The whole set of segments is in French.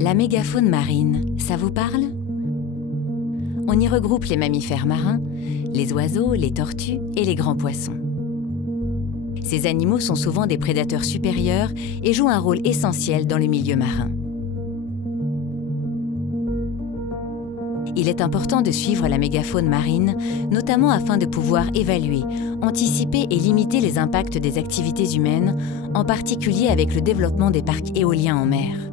La mégafaune marine, ça vous parle? On y regroupe les mammifères marins, les oiseaux, les tortues et les grands poissons. Ces animaux sont souvent des prédateurs supérieurs et jouent un rôle essentiel dans le milieu marin. Il est important de suivre la mégafaune marine, notamment afin de pouvoir évaluer, anticiper et limiter les impacts des activités humaines, en particulier avec le développement des parcs éoliens en mer.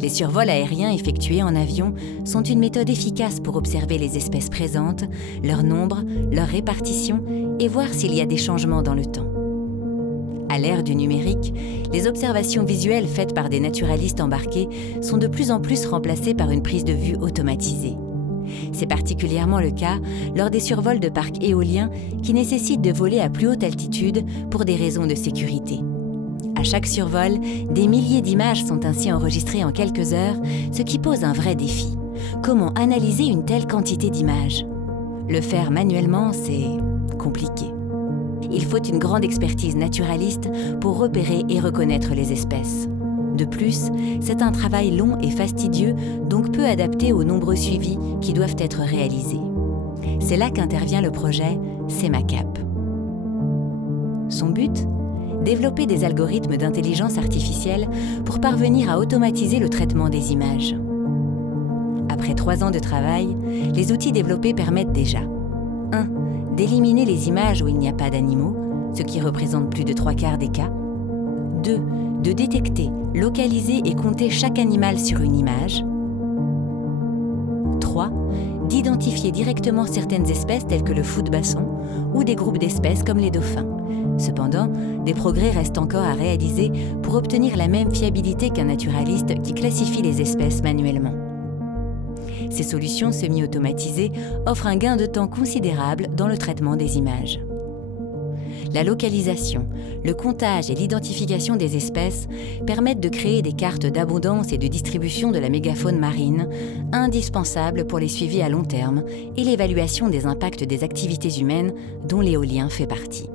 Les survols aériens effectués en avion sont une méthode efficace pour observer les espèces présentes, leur nombre, leur répartition et voir s'il y a des changements dans le temps. À l'ère du numérique, les observations visuelles faites par des naturalistes embarqués sont de plus en plus remplacées par une prise de vue automatisée. C'est particulièrement le cas lors des survols de parcs éoliens qui nécessitent de voler à plus haute altitude pour des raisons de sécurité. À chaque survol, des milliers d'images sont ainsi enregistrées en quelques heures, ce qui pose un vrai défi. Comment analyser une telle quantité d'images? Le faire manuellement, c'est compliqué. Il faut une grande expertise naturaliste pour repérer et reconnaître les espèces. De plus, c'est un travail long et fastidieux, donc peu adapté aux nombreux suivis qui doivent être réalisés. C'est là qu'intervient le projet CEMACAP. Son but? Développer des algorithmes d'intelligence artificielle pour parvenir à automatiser le traitement des images. Après 3 ans de travail, les outils développés permettent déjà 1. D'éliminer les images où il n'y a pas d'animaux, ce qui représente plus de 3/4 des cas. 2. De détecter, localiser et compter chaque animal sur une image. 3. D'identifier directement certaines espèces telles que le fou de basson ou des groupes d'espèces comme les dauphins. Cependant, des progrès restent encore à réaliser pour obtenir la même fiabilité qu'un naturaliste qui classifie les espèces manuellement. Ces solutions semi-automatisées offrent un gain de temps considérable dans le traitement des images. La localisation, le comptage et l'identification des espèces permettent de créer des cartes d'abondance et de distribution de la mégafaune marine, indispensables pour les suivis à long terme et l'évaluation des impacts des activités humaines dont l'éolien fait partie.